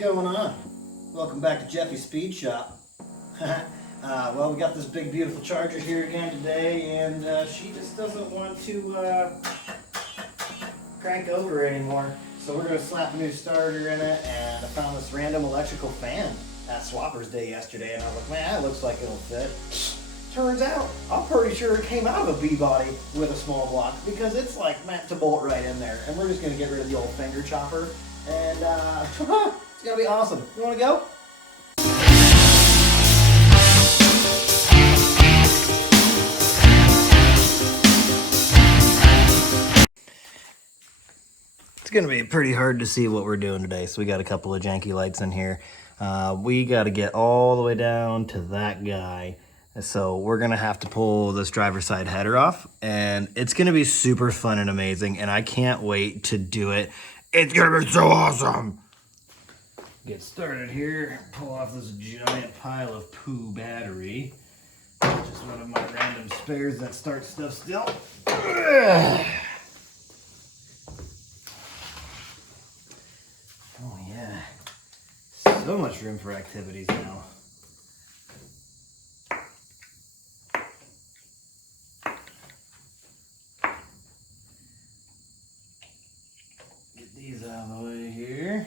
going on? Welcome back to Jeffy's Speed Shop. Well, we got this big beautiful Charger here again today, and she just doesn't want to crank over anymore. So we're going to slap a new starter in it, and I found this random electrical fan at Swapper's Day yesterday, and I was like, man, that looks like it'll fit. Turns out, I'm pretty sure it came out of a B-body with a small block, because it's like meant to bolt right in there. And we're just going to get rid of the old finger chopper, and it's going to be awesome. You want to go? It's going to be pretty hard to see what we're doing today, so we got a couple of janky lights in here. We got to get all the way down to that guy. So we're going to have to pull this driver's side header off, and it's going to be super fun and amazing, and I can't wait to do it. It's going to be so awesome. Get started here, pull off this giant pile of poo battery. Just one of my random spares that starts stuff still. Oh yeah, so much room for activities now. Get these out of the way here.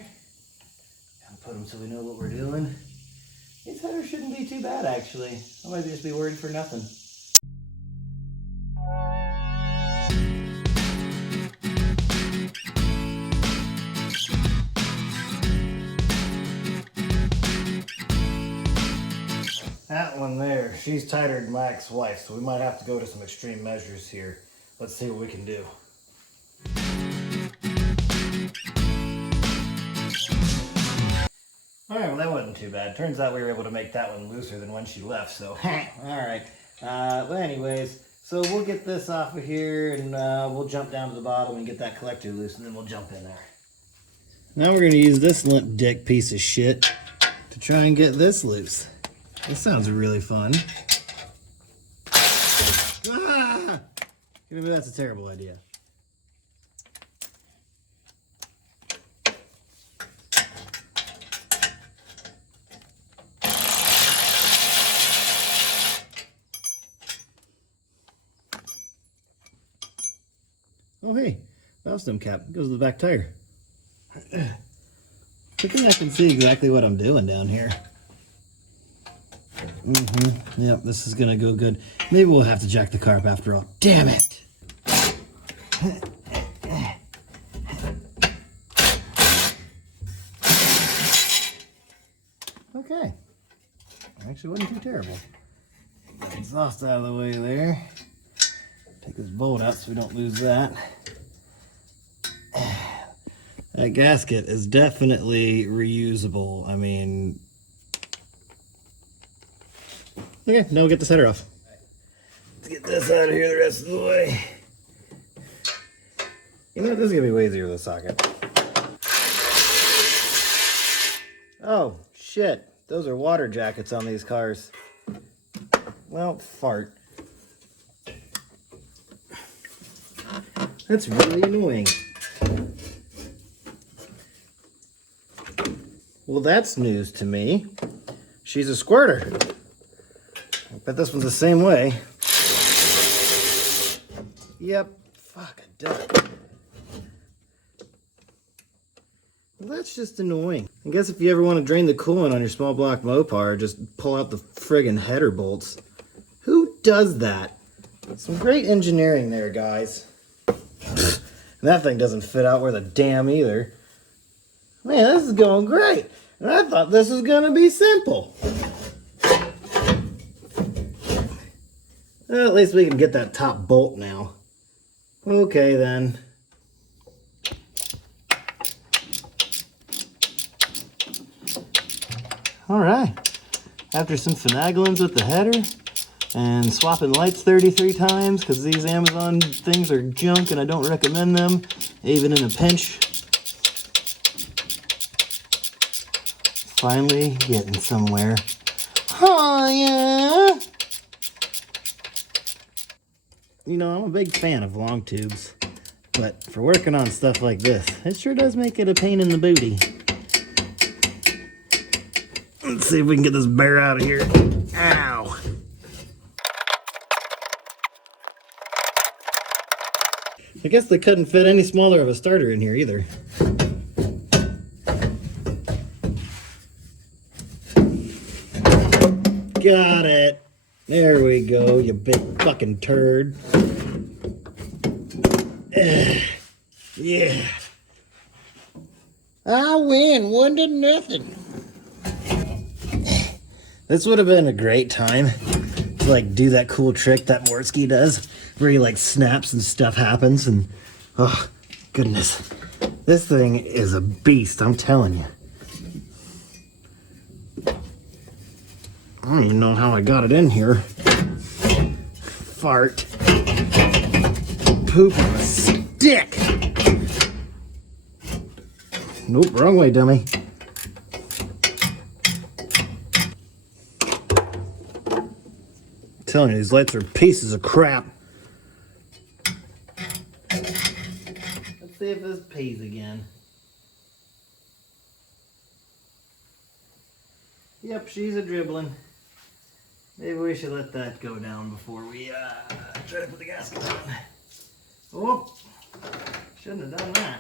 Gotta put them so we know what we're doing. These headers shouldn't be too bad actually. I might just be worried for nothing. That one there, she's tighter than my ex-wife, so we might have to go to some extreme measures here. Let's see what we can do. Alright, well that wasn't too bad. Turns out we were able to make that one looser than when she left, so alright. Well anyways, so we'll get this off of here and we'll jump down to the bottom and get that collector loose, and then we'll jump in there. Now we're going to use this limp dick piece of shit to try and get this loose. This sounds really fun. Ah! Maybe that's a terrible idea. Oh hey, valve stem cap goes to the back tire. I think I can see exactly what I'm doing down here. Yep, this is gonna go good. Maybe we'll have to jack the car up after all. Damn it! Okay. Actually wasn't too terrible. Get the exhaust out of the way there. Take this bolt out so we don't lose that. That gasket is definitely reusable. I mean, okay, now we'll get this header off. Let's get this out of here the rest of the way. You know what, this is gonna be way easier with a socket. Oh, shit. Those are water jackets on these cars. Well, fart. That's really annoying. Well, that's news to me. She's a squirter. I bet this one's the same way. Yep. Fuck a duck. Well, that's just annoying. I guess if you ever want to drain the coolant on your small block Mopar, just pull out the friggin' header bolts. Who does that? Some great engineering there, guys. And that thing doesn't fit out worth a damn either. Man, this is going great. And I thought this was going to be simple. Well, at least we can get that top bolt now. Okay, then. Alright. After some finaglings with the header and swapping lights 33 times because these Amazon things are junk and I don't recommend them, even in a pinch. Finally getting somewhere. Oh yeah! You know, I'm a big fan of long tubes, but for working on stuff like this, it sure does make it a pain in the booty. Let's see if we can get this bear out of here. Ow. I guess they couldn't fit any smaller of a starter in here either. Got it. There we go, you big fucking turd. Yeah. I win 1-0. This would have been a great time to like do that cool trick that Morsky does, where he like snaps and stuff happens, and oh goodness, this thing is a beast, I'm telling you. I don't even know how I got it in here. Fart. Poop on a stick. Nope, wrong way, dummy. I'm telling you, these lights are pieces of crap. Let's see if this pays again. Yep, she's a dribbling. Maybe we should let that go down before we try to put the gasket on. Oh, shouldn't have done that.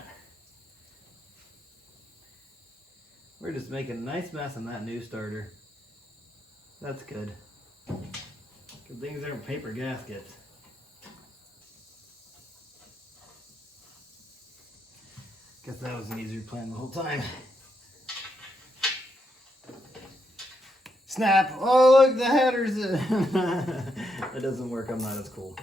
We're just making a nice mess on that new starter. That's good. Good things aren't paper gaskets. Guess that was an easier plan the whole time. Snap! Oh look, the headers! That doesn't work, I'm not as cool.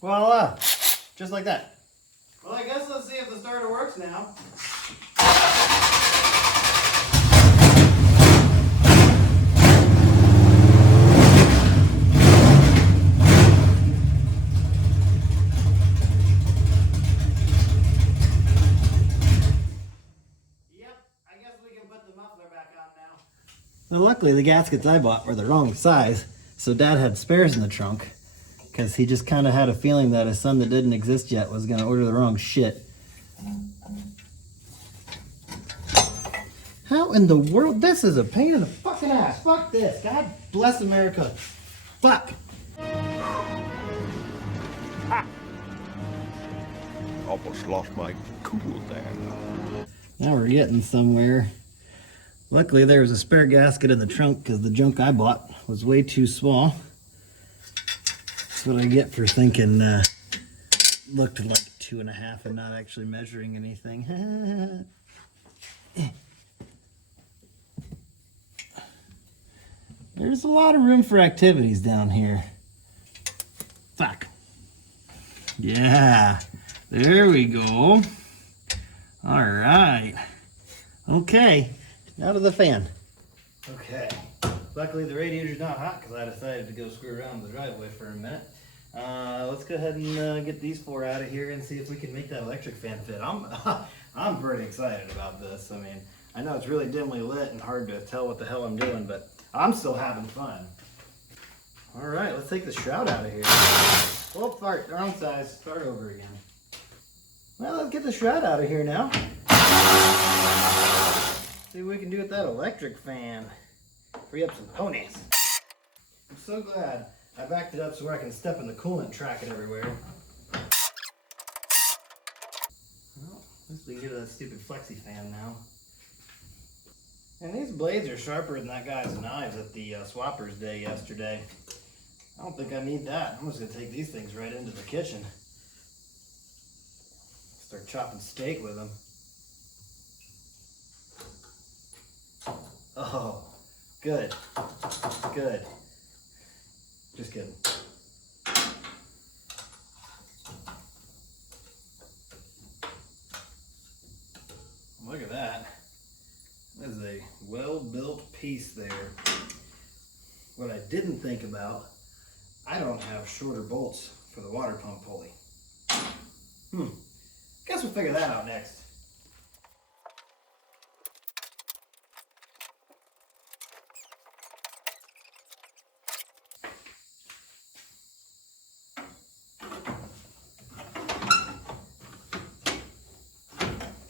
Voila! Just like that. Well, I guess let's see if the starter works now. Yep, I guess we can put the muffler back on now. Well, luckily the gaskets I bought were the wrong size, so Dad had spares in the trunk. Because he just kind of had a feeling that his son that didn't exist yet was going to order the wrong shit. How in the world? This is a pain in the fucking ass. Fuck this. God bless America. Fuck. Ah. Almost lost my cool there. Now we're getting somewhere. Luckily there was a spare gasket in the trunk because the junk I bought was way too small. That's what I get for thinking looked like 2.5 and not actually measuring anything. There's a lot of room for activities down here. Fuck. Yeah, there we go. All right. Okay, now to the fan. Okay. Luckily the radiator's not hot because I decided to go screw around the driveway for a minute. Let's go ahead and get these 4 out of here and see if we can make that electric fan fit. I'm pretty excited about this. I mean, I know it's really dimly lit and hard to tell what the hell I'm doing, but I'm still having fun. All right, let's take the shroud out of here. Oh, fart, wrong size. Start over again. Well, let's get the shroud out of here now. See what we can do with that electric fan. Free up some ponies. I'm so glad I backed it up so I can step in the coolant and track it everywhere. Well, at least we can get to that stupid flexi fan now. And these blades are sharper than that guy's knives at the Swappers Day yesterday. I don't think I need that. I'm just gonna take these things right into the kitchen. Start chopping steak with them. Oh, good, good. Just kidding. Look at that. That is a well-built piece there. What I didn't think about, I don't have shorter bolts for the water pump pulley. Guess we'll figure that out next.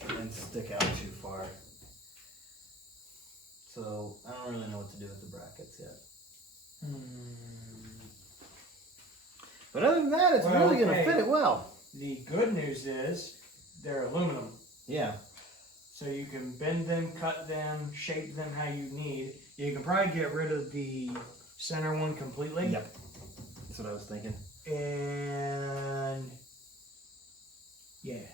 Didn't stick out too far. So I don't really know what to do with the brackets yet. But other than that, it's really going to fit it well. The good news is they're aluminum. Yeah. So you can bend them, cut them, shape them how you need. You can probably get rid of the center one completely. Yep. That's what I was thinking. And yeah.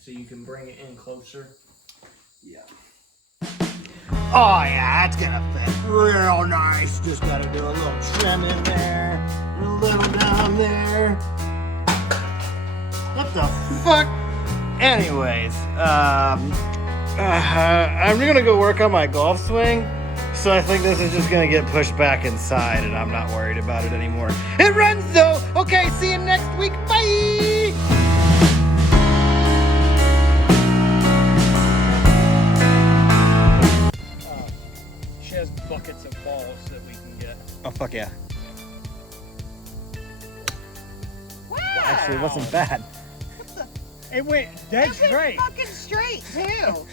So you can bring it in closer. Yeah. Oh yeah, that's gonna fit real nice. Just gotta do a little trim in there, and a little down there. What the fuck? Anyways, I'm gonna go work on my golf swing. So I think this is just gonna get pushed back inside, and I'm not worried about it anymore. It runs though. Okay, see you next week. Bye. She has buckets of balls that we can get. Oh fuck yeah. Wow. Actually, it wasn't bad. It went dead straight. Fucking straight too.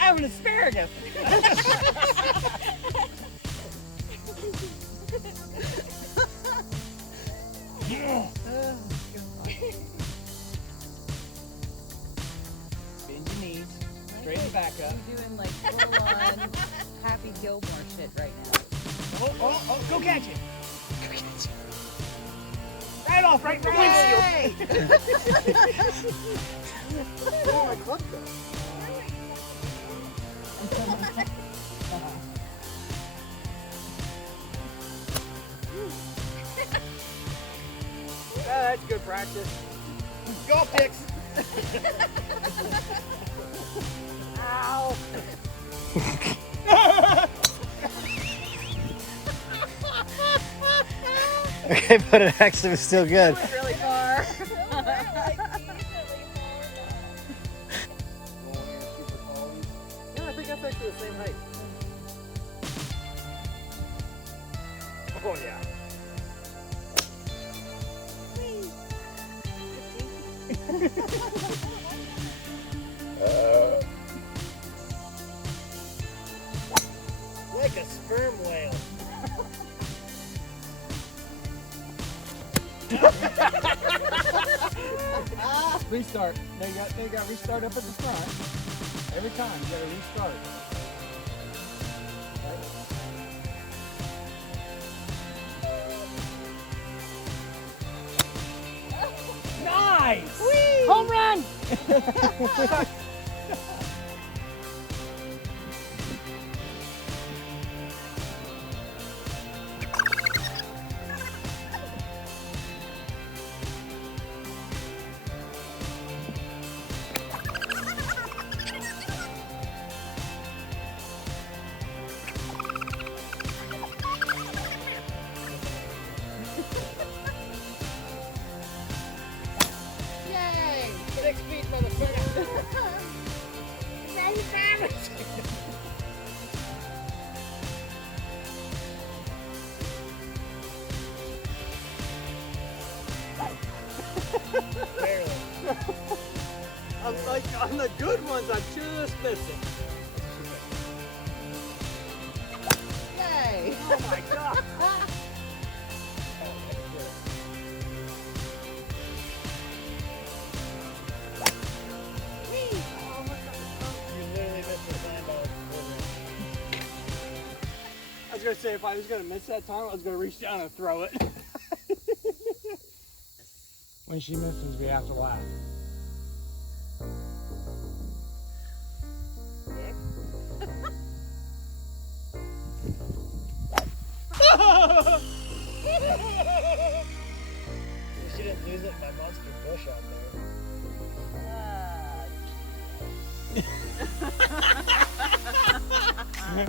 I'm an asparagus. Bend your knees, straighten back up. You're doing like full-on Happy Gilmore shit right now. Oh, go catch it. Go catch it. Right off, right in the Hey! Oh, my club go. That's good practice. Go, Pix. Ow. Okay, but it actually was still good. Went really far. Yeah, I think that's actually the same height. Oh, yeah. Like a sperm whale. Restart. They got restart up at the front. Every time you gotta restart. Nice! Whee! Home run! Yay! 6 feet, motherfucker. Barely. I'm like, on the good ones, I'm just missing. Yay! Oh my god. You literally missed the sandball. I was gonna say, if I was gonna miss that time, I was gonna reach down and throw it. When she misses, we have to laugh. She didn't lose it in my monster bush out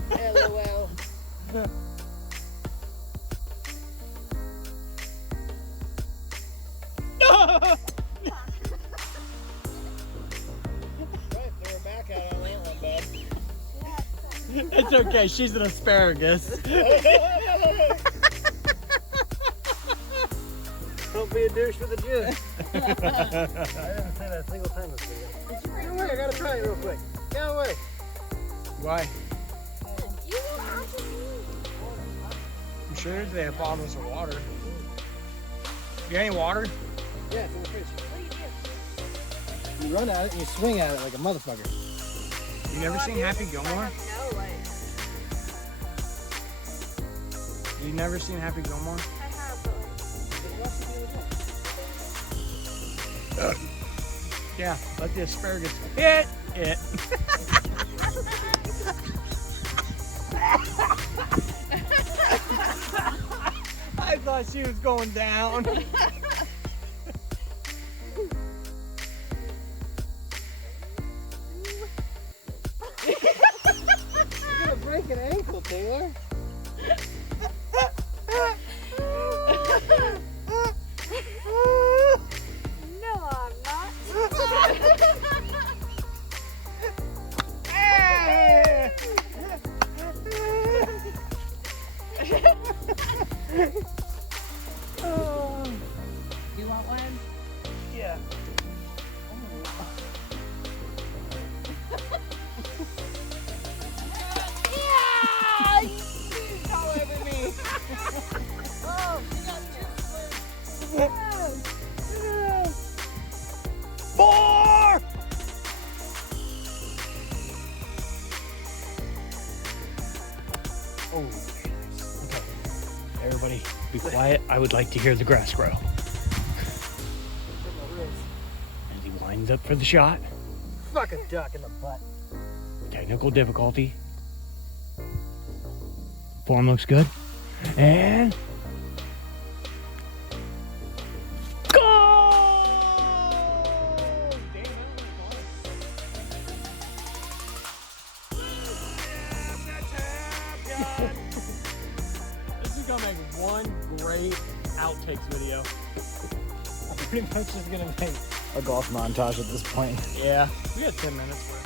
there. LOL. It's okay, she's an asparagus. Don't be a douche with a juice. I didn't say that a single time this video. Get away, I gotta try it real quick. Get away. Why? You will after me. I'm sure they have bottles of water. You got any water? Yeah, it's in the fridge. What do you do? You run at it and you swing at it like a motherfucker. You never seen Happy Gilmore? I have no legs. You never seen Happy Gilmore? I have legs. Yeah, let the asparagus hit it. I thought she was going down. You're gonna break an ankle, Taylor. No, I'm not. You want one? Yeah. Yeah! You sneezed all over me. Oh, she got juice. 4! Oh, okay. Everybody, be quiet. I would like to hear the grass grow. As he winds up for the shot. Fucking duck in the butt. Technical difficulty. Form looks good. And go! This is gonna make one great outtakes video. I'm pretty much just gonna make a golf montage at this point. Yeah, we got 10 minutes worth.